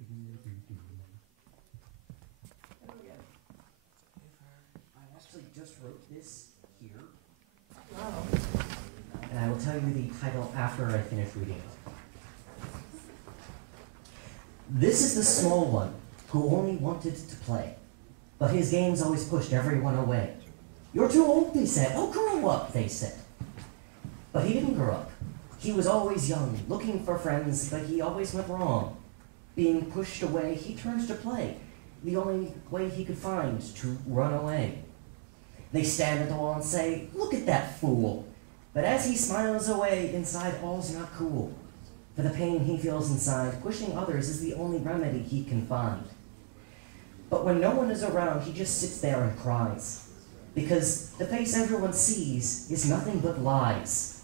I actually just wrote this here. And I will tell you the title after I finish reading it. This is the small one who only wanted to play, but his games always pushed everyone away. You're too old, they said. Oh, grow up, they said. But he didn't grow up. He was always young, looking for friends, but he always went wrong. Being pushed away, he turns to play, the only way he could find to run away. They stand at the wall and say, look at that fool. But as he smiles away, inside all's not cool. For the pain he feels inside, pushing others is the only remedy he can find. But when no one is around, he just sits there and cries. Because the face everyone sees is nothing but lies.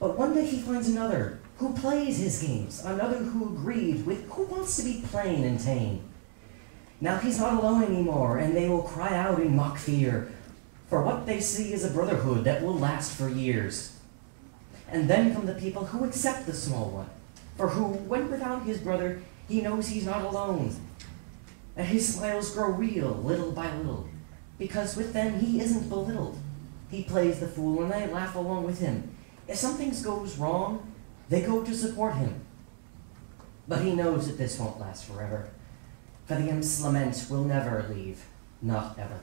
But one day he finds another who plays his games, another who agreed with who wants to be plain and tame. Now he's not alone anymore, and they will cry out in mock fear, for what they see is a brotherhood that will last for years. And then come the people who accept the small one, for who, when without his brother, he knows he's not alone. And his smiles grow real, little by little, because with them he isn't belittled. He plays the fool, and they laugh along with him. If something goes wrong, they go to support him. But he knows that this won't last forever, for the imp's lament will never leave, not ever.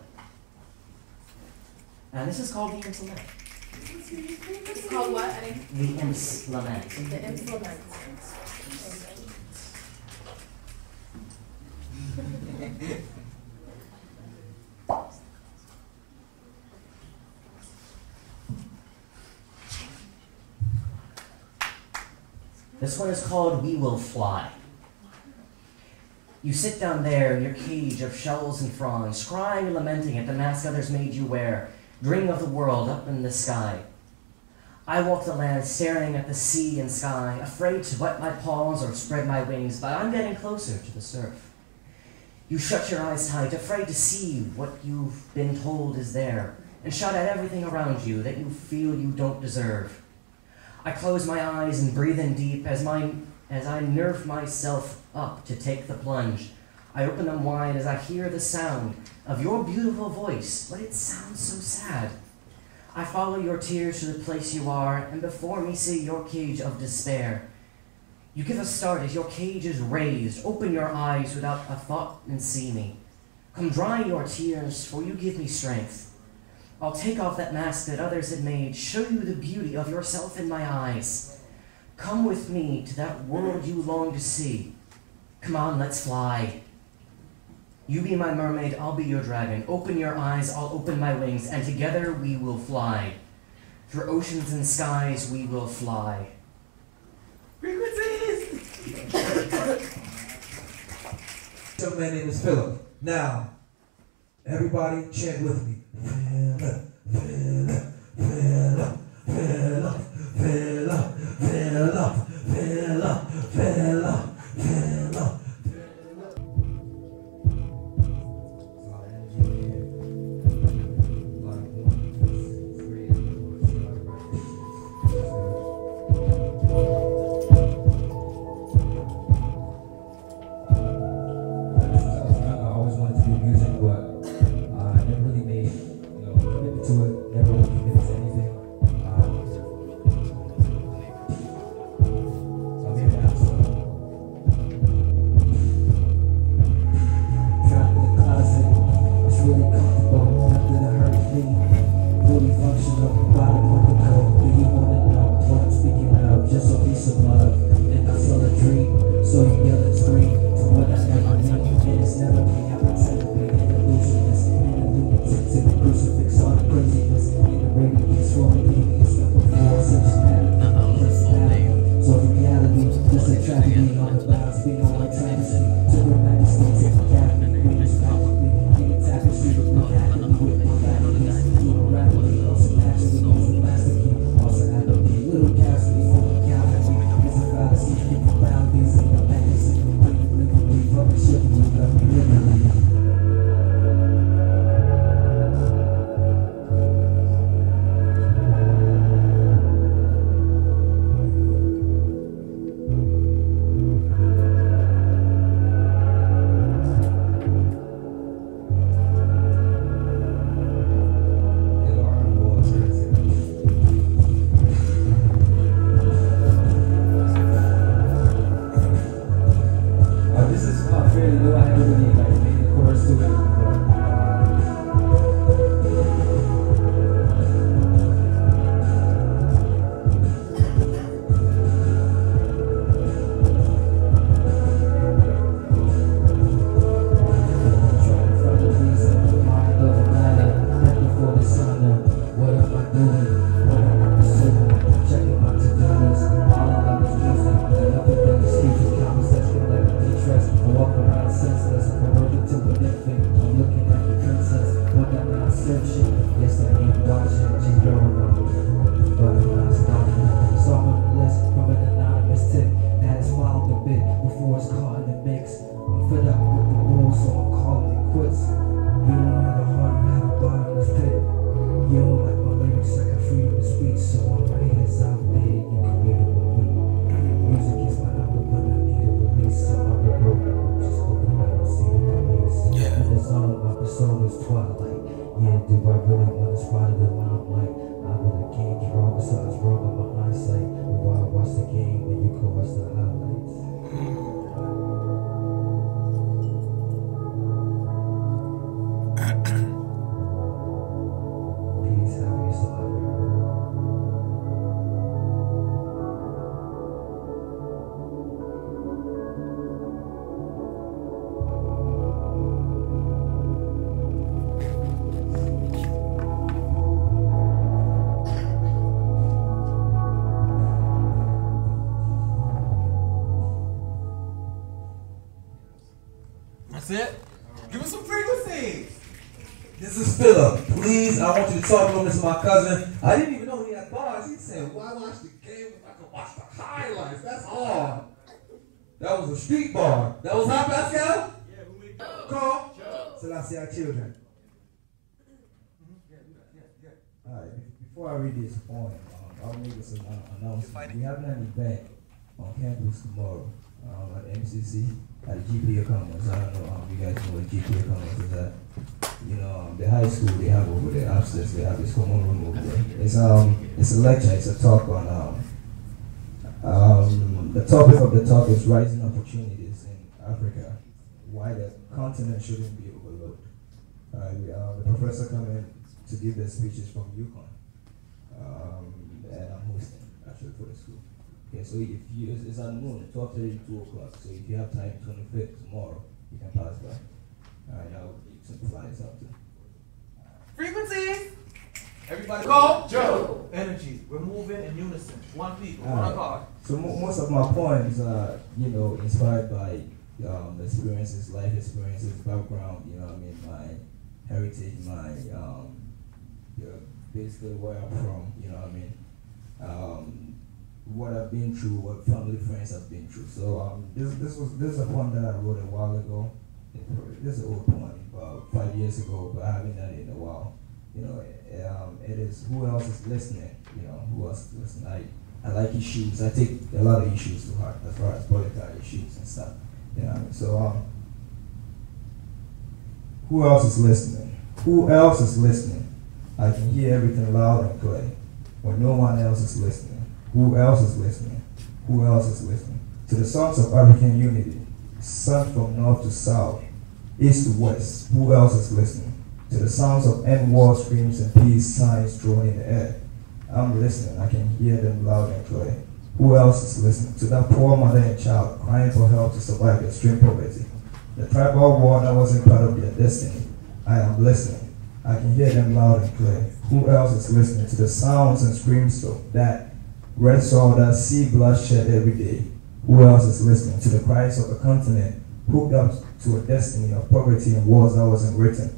And this is called the imp's lament. It's called what? The imp's lament. The imp's lament. This one is called We Will Fly. You sit down there in your cage of shells and fronds, crying and lamenting at the mask others made you wear, dreaming of the world up in the sky. I walk the land staring at the sea and sky, afraid to wet my paws or spread my wings, but I'm getting closer to the surf. You shut your eyes tight, afraid to see what you've been told is there, and shout at everything around you that you feel you don't deserve. I close my eyes and breathe in deep as I nerve myself up to take the plunge. I open them wide as I hear the sound of your beautiful voice, but it sounds so sad. I follow your tears to the place you are, and before me see your cage of despair. You give a start as your cage is raised. Open your eyes without a thought and see me. Come dry your tears, for you give me strength. I'll take off that mask that others had made, show you the beauty of yourself in my eyes. Come with me to that world you long to see. Come on, let's fly. You be my mermaid, I'll be your dragon. Open your eyes, I'll open my wings, and together we will fly. Through oceans and skies we will fly. So my name is Philip. Now, everybody chant with me. Philip, Philip, Philip, Philip, Philip, Philip, Philip, Philip, Philip. a bit before it's caught in the mix. I'm fed up with the rules, so I'm calling it quits. You don't have a heart, you have a bottomless pit. You don't like my lyrics, I got freedom of speech, so all my haters out there, you can read it with me. Music is my outlet, but I need a release, so I'm a broken, just hoping I don't see the police. In the zone, my persona's twilight. Yeah, do I really want to spot the limelight? I know the game's wrong, besides wrong on my eyesight. But why watch the game when you can watch the highlights? Peace, happiness, and love, everybody. That's it? Give us some frequencies. This is Philip. Please, I want you to talk to him. This is my cousin. I didn't even know he had bars. He said, why watch the game if I can watch the highlights? That's hard. That was a street bar. That was how, Pascal? Yeah, who we Call. So I see our children. Alright, before I read this poem, I'll make this announcement. We have an event on campus tomorrow at MCC at the GPA Commons. I don't know if you guys know what GPA Commons is at. You know, the high school they have over there upstairs, they have this common room over there. It's a lecture, it's a talk on the topic of the talk is rising opportunities in Africa, why the continent shouldn't be overlooked. The professor coming to give the speeches from UConn, and I'm hosting actually for the school. Okay, so if you, it's at noon, 12:30 to 2 o'clock. So if you have time, 25th tomorrow, you can pass by. Alright, now some flyers out too. Frequencies. Everybody Go. Joe. Energy. We're moving in unison. One people, one accord. So most of my poems are, you know, inspired by experiences, life experiences, background. You know what I mean? My heritage, my basically where I'm from. You know what I mean? What I've been through, what family friends have been through. So this is a poem that I wrote a while ago. This is an old poem, about 5 years ago, but I haven't done it in a while. You know, it is who else is listening. You know, who else is listening? I like issues. I take a lot of issues to heart as far as political issues and stuff. You know what I mean? So who else is listening? Who else is listening? I can hear everything loud and clear when no one else is listening. Who else is listening? Who else is listening? To the songs of African unity, sung from north to south, east to west, who else is listening? To the sounds of end-war screams and peace signs thrown in the air. I'm listening, I can hear them loud and clear. Who else is listening? To that poor mother and child crying for help to survive extreme poverty. The tribal war that wasn't part of their destiny. I am listening, I can hear them loud and clear. Who else is listening? To the sounds and screams of that red soil that see bloodshed every day. Who else is listening? To the cries of a continent hooked up to a destiny of poverty and wars that wasn't written.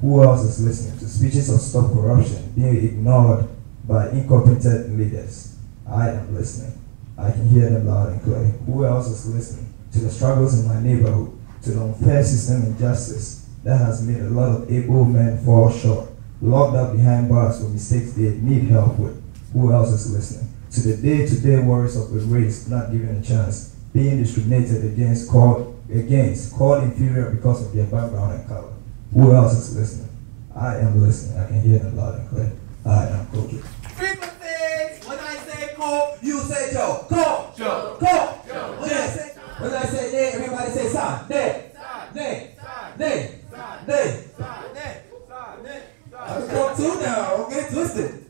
Who else is listening? To speeches of stop corruption being ignored by incompetent leaders. I am listening. I can hear them loud and clear. Who else is listening? To the struggles in my neighborhood, to the unfair system injustice that has made a lot of able men fall short, locked up behind bars for mistakes they need help with. Who else is listening? To the day-to-day worries of a race not given a chance, being discriminated against, called inferior because of their background and color. Who else is listening? I am listening. I can hear them loud and clear. I am Kojo. Frequencies. When I say Ko, You say Joe. Ko. Joe. Ko. Joe. When I say nay, everybody say sa. Nay. Nay. Nay. Nay. I just got two now. Don't get it twisted.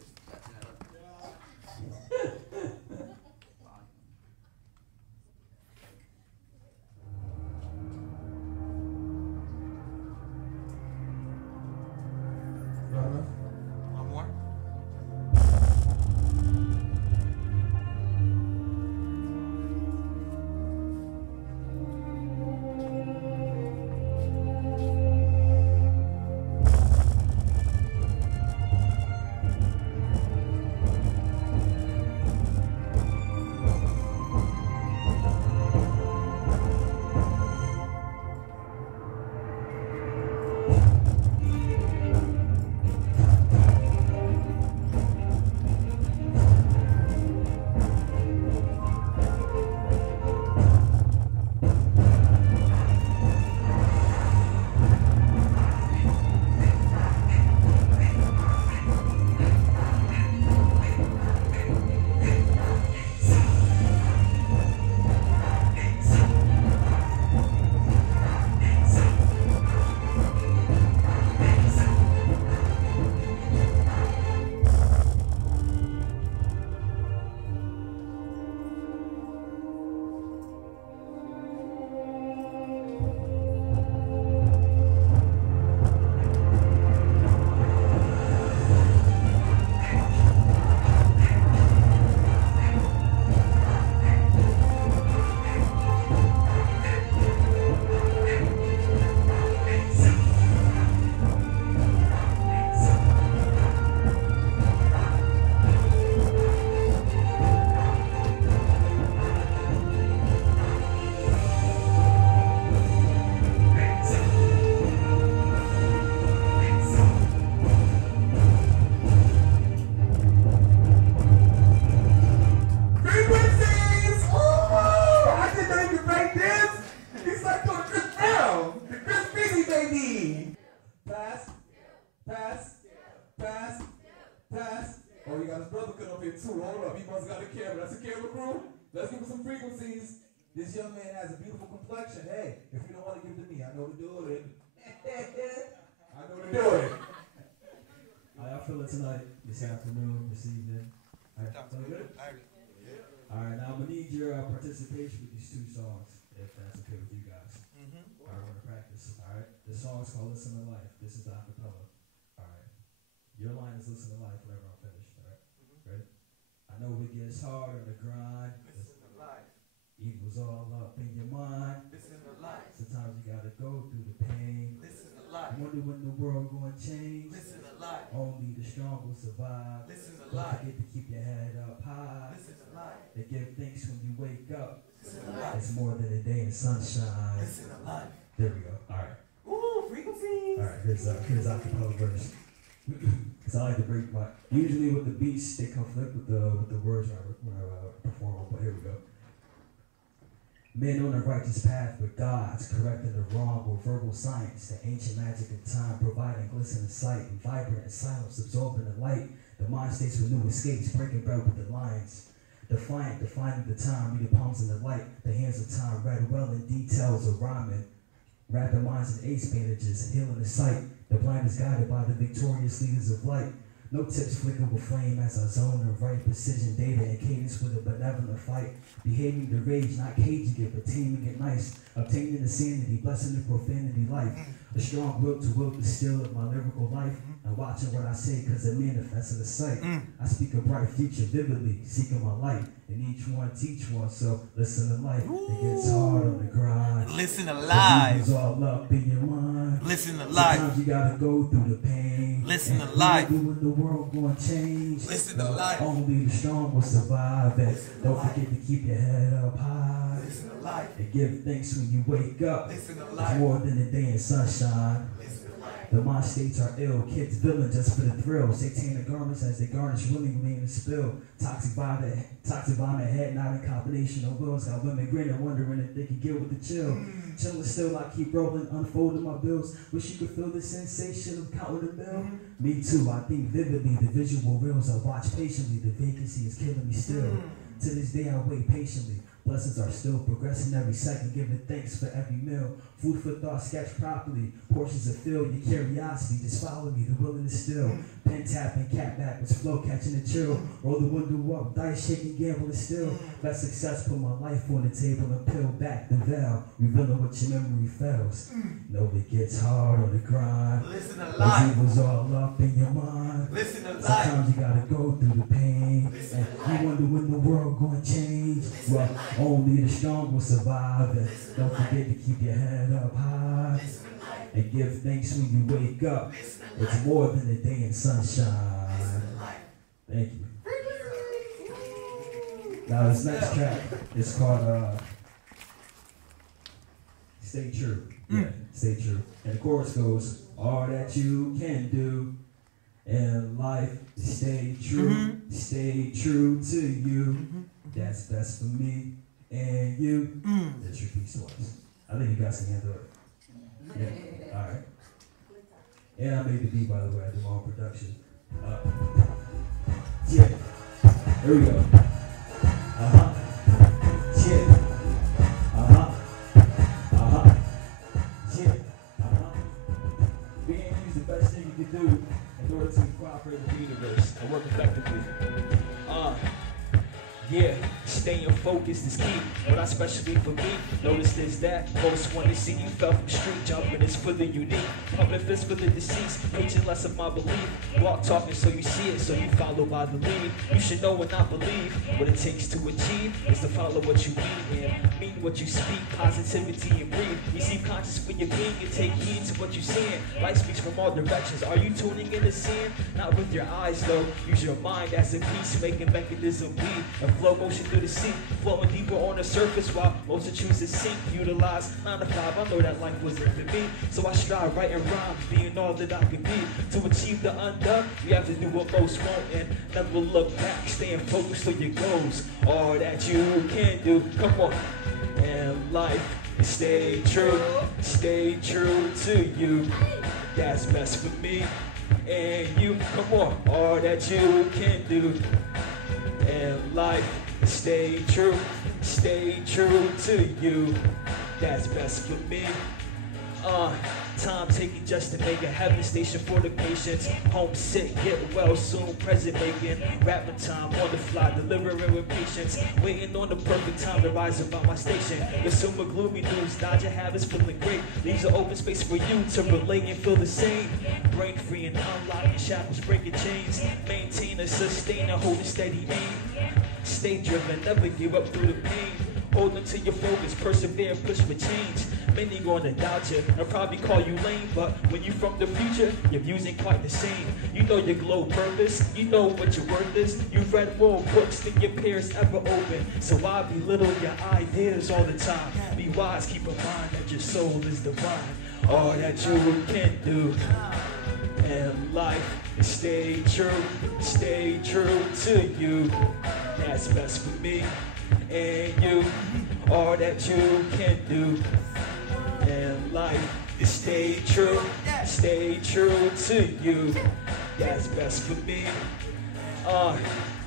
One more. Let's give him some frequencies. This young man has a beautiful complexion. Hey, if you don't want to give it to me, I know to do it. I know to do it. How y'all feeling tonight? This afternoon, this evening? Feeling good? All right, now I'm going to need your participation with these two songs, if that's okay with you guys. All right, we're going to practice. All right, this song is called Listen to Life. This is the acapella. All right, your line is Listen to Life whenever I'm finished. All right, ready? I know it gets hard on the grind. Listen to life. Evil's all up in your mind. Listen to life. Sometimes you gotta go through the pain. Listen to life. Wonder when the world gonna change. Listen to life. Only the strong will survive. Listen to Don't life. forget to keep your head up high. Listen to life. They give thanks when you wake up. Listen to life. It's more than a day in sunshine. Listen to life. There we go. All right. Ooh, frequencies. All right. Here's acapella verse. Cause I like to break my. Usually with the beats they conflict with the words when I perform them. But here we go. Men on the righteous path with gods, correcting the wrong with verbal science, the ancient magic of time, providing glistening sight, and vibrant in silence, absorbing the light. The mind states with new escapes, breaking bread with the lions. Defiant, defining the time, read the palms in the light, the hands of time, read well in details of rhyming. Wrapping minds in ace bandages, healing the sight. The blind is guided by the victorious leaders of light. No tips flicker with flame as I zone the right precision data and cadence with a benevolent fight. Behaving the rage, not caging it, but taming it nice. Obtaining the sanity, blessing the profanity life. A strong will to still of my lyrical life. And watching what I say, cause it manifests in the sight. I speak a bright future vividly, seeking my light. And each one teach one, so listen to life. It gets hard on the grind. Listen to life. It's all up in your mind. Listen to life. Sometimes you gotta go through the pain. Listen to And life. when the world gonna change. Listen to life. Only the strong will survive. And don't forget to keep your head up high. Listen to life. And give thanks when you wake up. Listen to It's life. more than a day in sunshine. Listen to life. The mind states are ill, kids villain just for the thrill. Satanic garments as they garnish willing remain to spill. Toxic vomit head, not in combination of wills. Got women grinning, wondering if they could get with the chill. Chilling still, I keep rolling, unfolding my bills. Wish you could feel the sensation of counting the bill. Me too, I think vividly, the visual reels I watch patiently. The vacancy is killing me still. To this day I wait patiently. Blessings are still progressing every second, giving thanks for every meal. Food for thought, sketch properly. Portions of fill your curiosity. Just follow me, the willingness still. Pen tapping, cat backwards, flow catching the chill. Roll the window up, dice shaking, gambling still. Best success, put my life on the table and peel back the veil. Revealing what your memory fails. Know it gets hard on the grind. Listen to Cause life. it was all up in your mind. Listen to life. Sometimes you gotta go through the pain. And you wonder when the world gonna change. Well, only the strong will survive. And don't forget to keep your head up high. And give thanks when you wake up. It's more than a day in sunshine. Thank you. Now this next track is called Stay True. Yeah, Stay True. And the chorus goes, all that you can do in life, stay true, stay true to you. That's best for me and you. That's your piece twice. I think you guys can handle it. Yeah, all right. And I made the beat, by the way. I did my own production. Yeah, here we go. Yeah. We ain't use the best thing you can do in order to cooperate with the universe and work effectively. Yeah, staying focused is key, but especially for me. Notice this, that most want to see you fell from street jumping is for the unique. Pumping fists for the deceased, preaching less of my belief. Walk talking so you see it, so you follow by the lead. You should know and not believe. What it takes to achieve is to follow what you mean and mean what you speak. Positivity and breathe. Receive conscious when you're being and take heed to what you're saying. Light speaks from all directions. Are you tuning in to seeing? Not with your eyes though. Use your mind as a peacemaking mechanism. Lead a flow motion through the sea, flowing deeper on the surface while most choose to sink. Utilize 9 to 5. I know that life wasn't for me, so I strive writing rhymes, being all that I can be. To achieve the undone, we have to do what most won't and never look back. Staying focused on your goals, all that you can do. Come on, and life, stay true to you. That's best for me and you. Come on, all that you can do. And life, stay true stay true to you. That's best for me. Time taking just to make a heaven station for the patients. Homesick, get well soon, present making. Rapping time on the fly, delivering with patience. Waiting on the perfect time to rise above my station. Consumer gloomy news, dodging habits, feeling great. Leaves an open space for you to relate and feel the same. Brain free and unlocking shackles, breaking chains. Maintain and sustain and hold a steady aim. Stay driven, never give up through the pain. Hold to your focus, persevere, push for change. Many gonna doubt you and probably call you lame, but when you from the future, your views ain't quite the same. You know your glow purpose, you know what your worth is. You've read more books than your peers ever open, so why belittle your ideas all the time? Be wise, keep in mind that your soul is divine. All that you can do in life is stay true to you. That's best for me and you. All that you can do in life is stay true to you. That's best for me.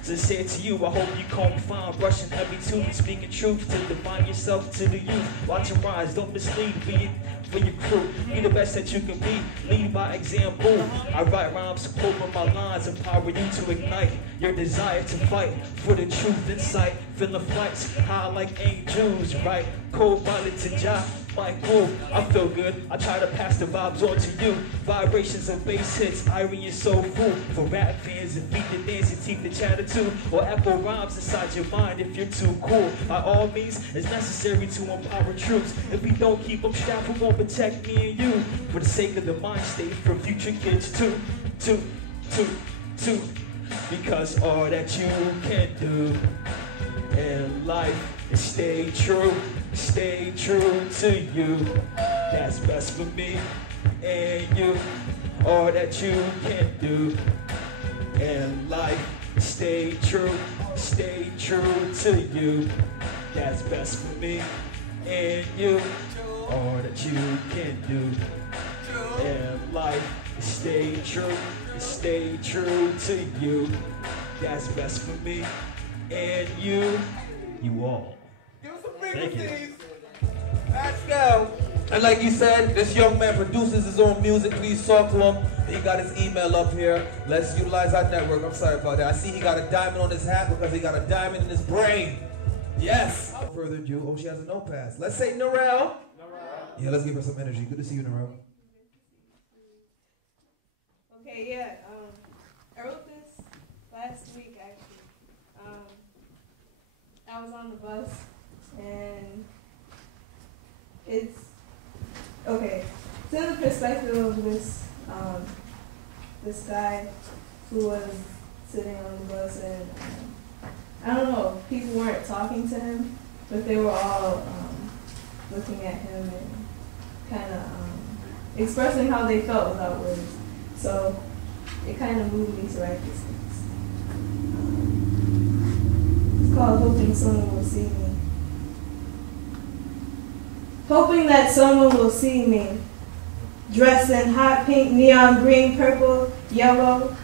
To say it to you, I hope you comb fine, brushing every tooth and speaking truth to define yourself to the youth. Watch your rise, don't mislead, be it for your crew. Be the best that you can be, lead by example. I write rhymes, open my lines, empower you to ignite your desire to fight for the truth in sight. Feeling flights high like angels, right? Cold-bodied to job, my groove. I feel good, I try to pass the vibes on to you. Vibrations of bass hits, irony is so full. For rap fans and feet to dance and teeth to chatter too. Or echo rhymes inside your mind if you're too cool. By all means, it's necessary to empower troops. If we don't keep them strapped, we won't protect me and you. For the sake of the mind state, for future kids too. Because all that you can do in life is stay true to you. That's best for me and you. All that you can do in life is stay true to you. That's best for me and you. All that you can do in life is stay true to you. That's best for me and you all. Give us some Thank you. frequencies. Let's go. And like you said, this young man produces his own music. Please talk to him. He got his email up here. Let's utilize our network. I'm sorry about that. I see he got a diamond on his hat because he got a diamond in his brain. Yes. Without further ado, oh, she has a notepad. Let's say Narelle. Yeah, let's give her some energy. Good to see you, Narelle. Okay, yeah. I wrote this last week actually. I was on the bus and it's okay. To the perspective of this this guy who was sitting on the bus and I don't know, people weren't talking to him, but they were all looking at him and kind of expressing how they felt without words. So it kind of moved me to write this piece. It's called Hoping Someone Will See Me. Hoping that someone will see me, dressed in hot pink, neon green, purple, yellow.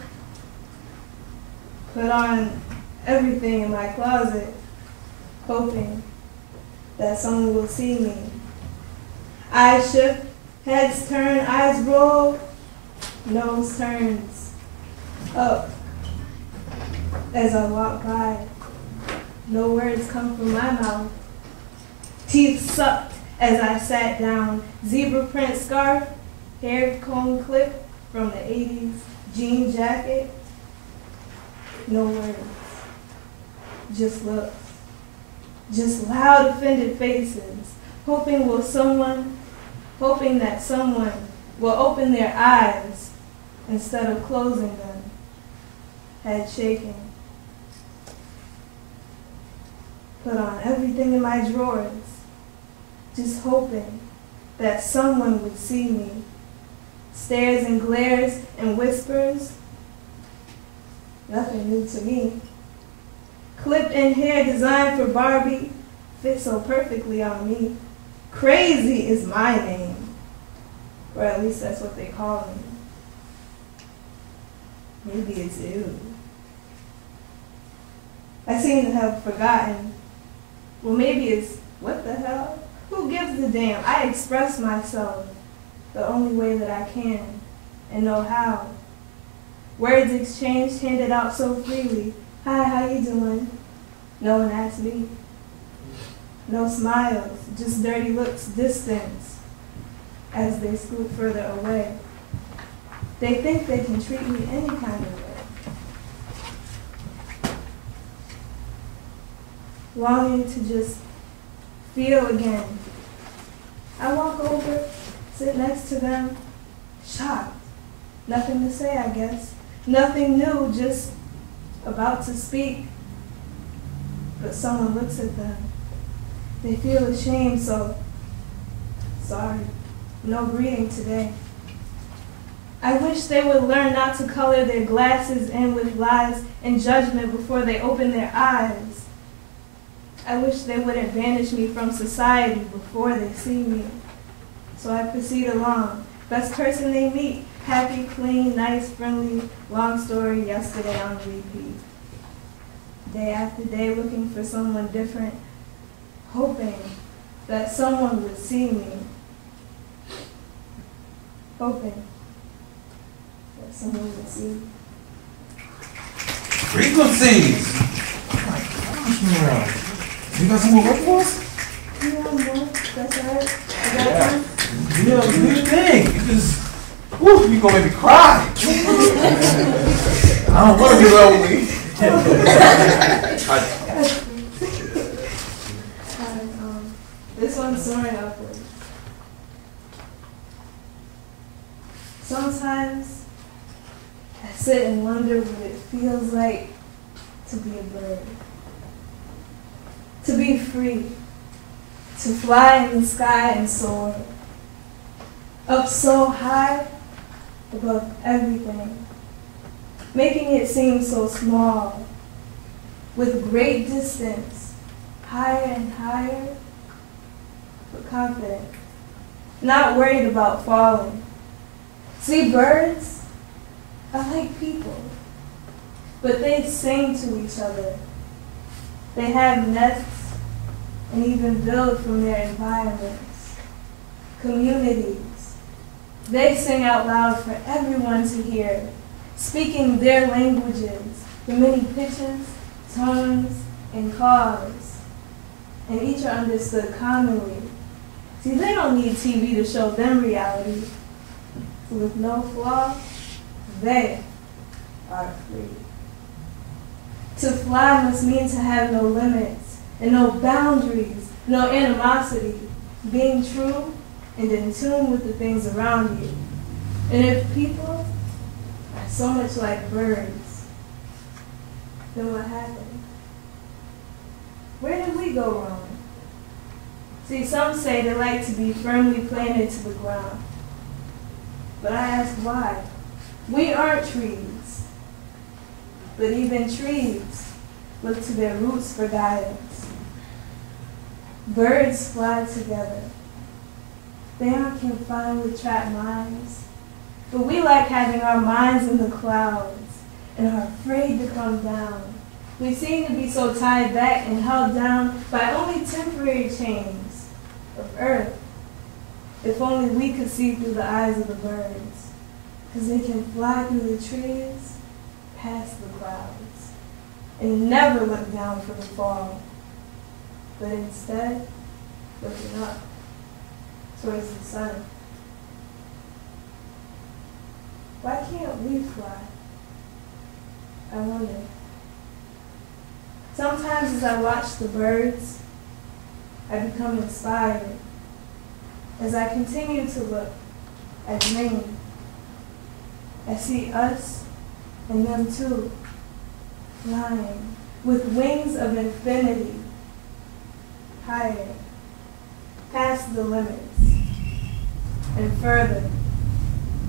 Put on everything in my closet, hoping that someone will see me. Eyes shift, heads turn, eyes roll, nose turns up as I walk by. No words come from my mouth. Teeth sucked as I sat down. Zebra print scarf, hair comb clip from the 80s, jean jacket. No words, just looks. Just loud offended faces, hoping that someone will open their eyes instead of closing them. Head shaking. Put on everything in my drawers, just hoping that someone would see me. Stares and glares and whispers, nothing new to me. Clipped-in hair designed for Barbie, fits so perfectly on me. Crazy is my name, or at least that's what they call me. Maybe it's you. I seem to have forgotten Well, maybe it's, what the hell? Who gives a damn? I express myself the only way that I can and know how. Words exchanged, handed out so freely. Hi, how you doing? No one asked me. No smiles, just dirty looks, distance, as they scoot further away. They think they can treat me any kind of way. Longing to just feel again. I walk over, sit next to them, shocked. Nothing to say, I guess. Nothing new, just about to speak. But someone looks at them. They feel ashamed, so sorry. No greeting today. I wish they would learn not to color their glasses in with lies and judgment before they open their eyes. I wish they wouldn't banish me from society before they see me. So I proceed along. Best person they meet. Happy, clean, nice, friendly, long story, yesterday on repeat. Day after day looking for someone different, hoping that someone would see me. Hoping that someone would see me. Frequencies! Oh my gosh, man. You got some more work for us? Yeah, boy, that's right. You got time? Yeah, do your thing. You just, woo, you gonna make me cry. I don't want to be lonely. This one's soaring upwards. Sometimes I sit and wonder what it feels like to be a bird. To be free. To fly in the sky and soar. Up so high, above everything. Making it seem so small. With great distance, higher and higher, but confident. Not worried about falling. See, birds are like people, but they sing to each other. They have nests and even build from their environments, communities. They sing out loud for everyone to hear, speaking their languages, the many pitches, tones, and calls, and each are understood commonly. See, they don't need TV to show them reality. So with no flaw, they are free. To fly must mean to have no limits and no boundaries, no animosity, being true and in tune with the things around you. And if people are so much like birds, then what happened? Where did we go wrong? See, some say they like to be firmly planted to the ground. But I ask why? We aren't trees. But even trees look to their roots for guidance. Birds fly together. They aren't confined with trapped minds. But we like having our minds in the clouds and are afraid to come down. We seem to be so tied back and held down by only temporary chains of earth. If only we could see through the eyes of the birds, because they can fly through the trees, past the clouds, and never look down for the fall, but instead looking up towards the sun. Why can't we fly? I wonder. Sometimes as I watch the birds, I become inspired. As I continue to look, I dream. I see us and them too, flying with wings of infinity, higher, past the limits, and further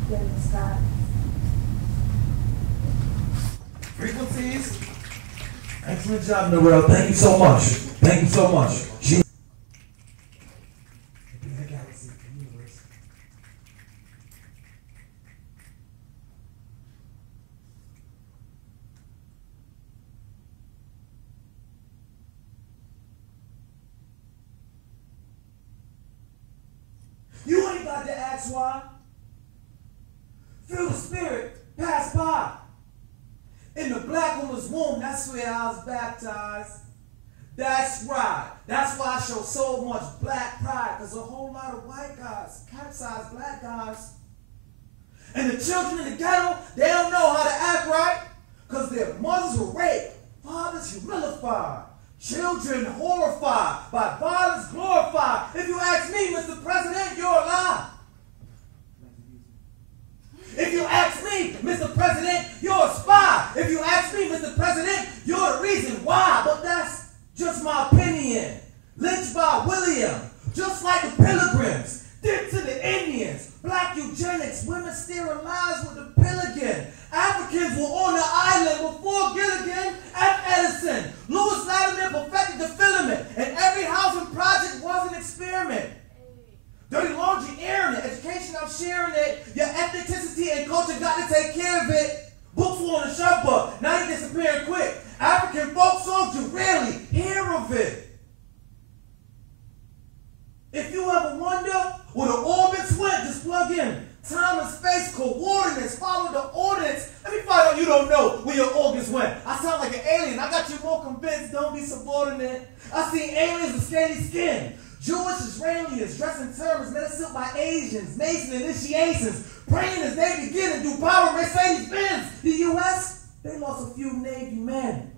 than the sky. Frequencies. Excellent job, Noel. Thank you so much. Thank you so much. had to ask why. Feel the spirit pass by. In the black woman's womb, that's where I was baptized. That's right. That's why I show so much black pride, because a whole lot of white guys capsize black guys. And the children in the ghetto, they don't know how to act right, because their mothers were raped, fathers humilified, children horrified, by violence glorified. If you ask me, Mr. President, you're a lie. If you ask me, Mr. President, you're a spy. If you ask me, Mr. President, you're the reason why. But that's just my opinion. Lynched by William, just like the Pilgrims, did to the Indians. Black eugenics, women sterilize with the Pilligan. Africans were on the island before Gilligan and Edison. Louis Latimer perfected the filament, and every housing project was an experiment. Dirty laundry, airing it. Education, I'm sharing it. Your ethnicity and culture got to take care of it. Books were on the shelf, but now you disappearing quick. African folk songs, you rarely hear of it. If you ever wonder where the orbits went, just plug in. Time and space coordinates, follow the ordinance. Let me find out you don't know where your organs went. I sound like an alien. I got you more convinced. Don't be subordinate. I seen aliens with scaly skin. Jewish Israelis dressed in turbans, medicine by Asians, Mason initiations, praying as they begin to do power Mercedes-Benz. The U.S., they lost a few Navy men.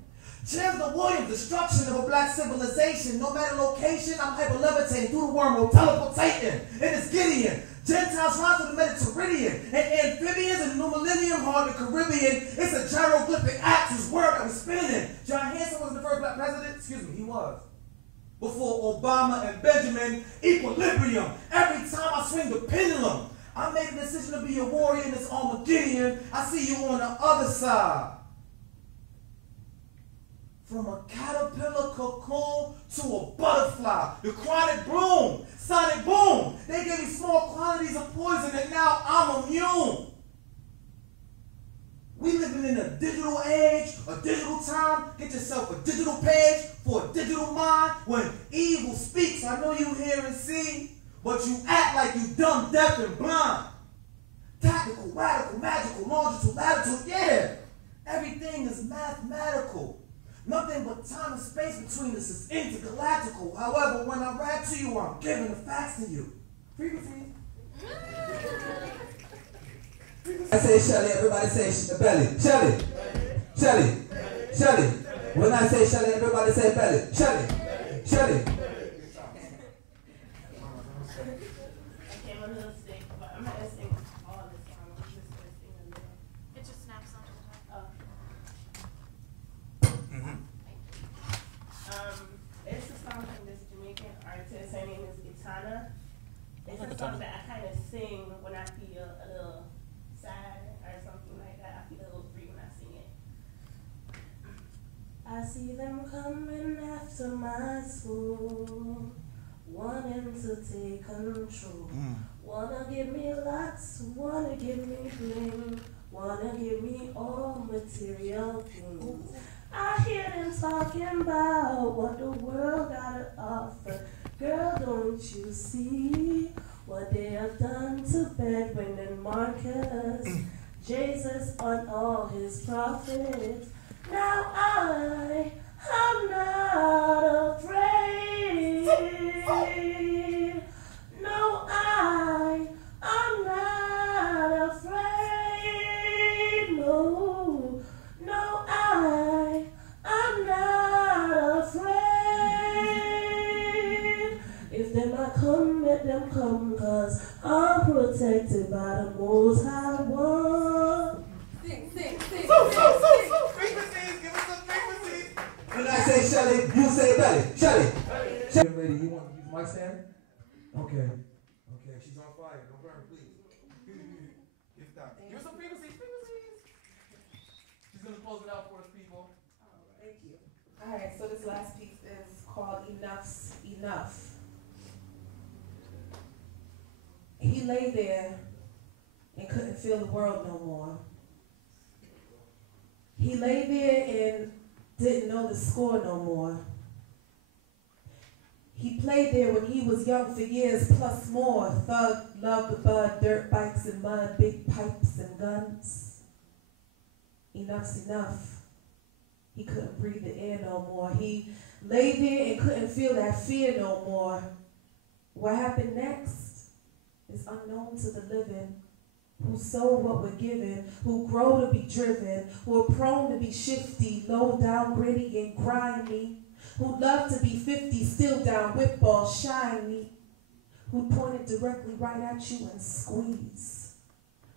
Chandler Williams, destruction of a black civilization. No matter location, I'm hyperlevitating through the wormhole, teleportating. And it's Gideon. Gentiles rise to the Mediterranean. And amphibians in the new millennium hard the Caribbean. It's a gyroglyphic axis word that was spinning. John Hanson was the first black president. Excuse me, he was. Before Obama and Benjamin, equilibrium. Every time I swing the pendulum, I made a decision to be a warrior in this Armageddon. I see you on the other side. From a caterpillar cocoon to a butterfly, the chronic bloom, sonic boom. They gave me small quantities of poison and now I'm immune. We living in a digital age, a digital time. Get yourself a digital page for a digital mind. When evil speaks, I know you hear and see, but you act like you dumb, deaf, and blind. Tactical, radical, magical, longitude, latitude, yeah. Everything is mathematical. Nothing but time and space between us is intergalactical. However, when I rap to you, I'm giving the facts to you. Frequency. I say Shelly, everybody say belly. Shelly. Shelly. Shelly. When I say Shelly, everybody say belly. Shelly. Shelly. It's a song that I kind of sing when I feel a little sad or something like that. I feel a little free when I sing it. I see them coming after my soul, wanting to take control. Wanna give me lots, wanna give me bling, wanna give me all material things. I hear them talking about what the world gotta offer. Girl, don't you see what they have done to Bedouin and Marcus? Jesus on all his prophets. Now I'm not afraid. No, I'm not afraid. No, I'm not afraid. If them I come, let them come, 'cause I'm protected by the Most High One. Sing. Frequencies, give us some frequencies. When I say Shelly, you say belly. Shelly. Shelly. Lady, you want to use mic stand? Okay. Okay, she's on fire. Don't burn, please. Give us some frequencies. She's going to close it out for us, people. Thank you. All right, so this last piece is called Enough's Enough. He lay there and couldn't feel the world no more. He lay there and didn't know the score no more. He played there when he was young for years plus more. Thug, loved the bud, dirt bikes and mud, big pipes and guns. Enough's enough. He couldn't breathe the air no more. He lay there and couldn't feel that fear no more. What happened next is unknown to the living, who sow what we're given, who grow to be driven, who are prone to be shifty, low down, gritty and grimy, who love to be 50, still down, whip ball, shiny, who point it directly right at you and squeeze.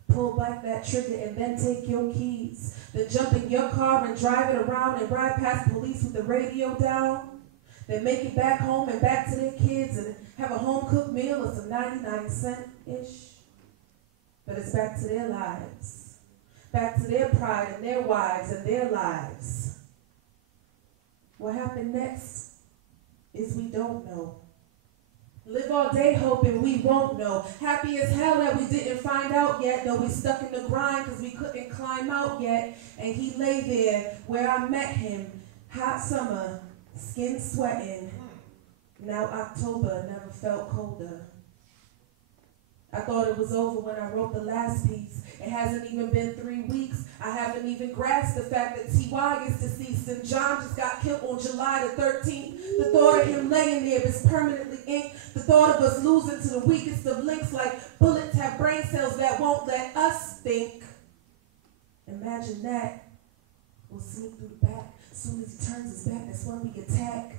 Pull back that trigger and then take your keys. Then jump in your car and drive it around and ride past police with the radio down. Then make it back home and back to their kids and have a home-cooked meal of some 99-cent-ish. But it's back to their lives. Back to their pride and their wives and their lives. What happened next is we don't know. Live all day hoping we won't know. Happy as hell that we didn't find out yet, though we stuck in the grind because we couldn't climb out yet. And he lay there where I met him. Hot summer, skin sweating. Now October never felt colder. I thought it was over when I wrote the last piece. It hasn't even been 3 weeks. I haven't even grasped the fact that T.Y. is deceased and John just got killed on July the 13th. The thought of him laying there is permanently inked. The thought of us losing to the weakest of links like bullets have brain cells that won't let us think. Imagine that. We'll sneak through the back. As soon as he turns his back, that's when we attack.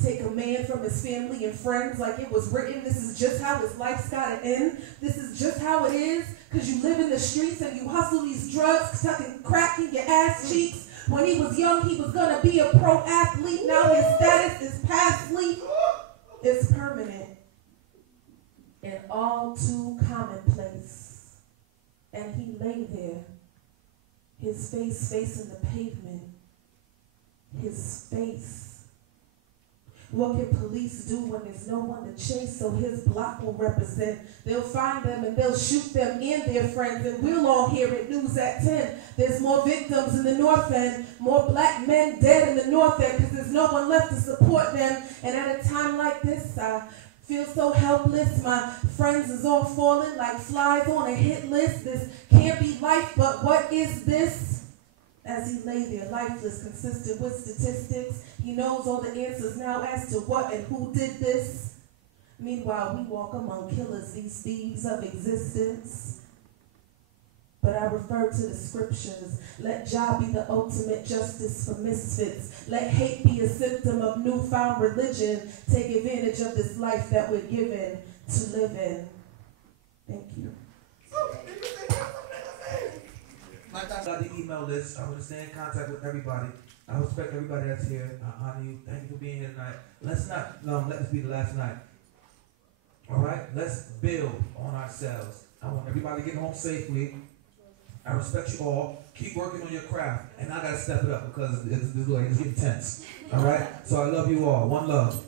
Take a man from his family and friends like it was written. This is just how his life's gotta end. This is just how it is. Cause you live in the streets and you hustle these drugs, tucking crack in your ass cheeks. When he was young, he was gonna be a pro athlete. Now his status is past sleep. It's permanent and all too commonplace. And he lay there, his face facing the pavement. His face. What can police do when there's no one to chase so his block will represent? They'll find them and they'll shoot them and their friends, and we'll all hear it, news at 10. There's more victims in the North End, more black men dead in the North End because there's no one left to support them. And at a time like this, I feel so helpless. My friends is all falling like flies on a hit list. This can't be life, but what is this? As he lay there, lifeless, consistent with statistics, he knows all the answers now as to what and who did this. Meanwhile, we walk among killers, these thieves of existence. But I refer to the scriptures. Let Jah be the ultimate justice for misfits. Let hate be a symptom of newfound religion. Take advantage of this life that we're given to live in. Thank you. I got the email list. I'm going to stay in contact with everybody. I respect everybody that's here. I honor you. Thank you for being here tonight. Let's not let this be the last night. All right? Let's build on ourselves. I want everybody to get home safely. I respect you all. Keep working on your craft. And I got to step it up because it's getting tense. All right? So I love you all. One love.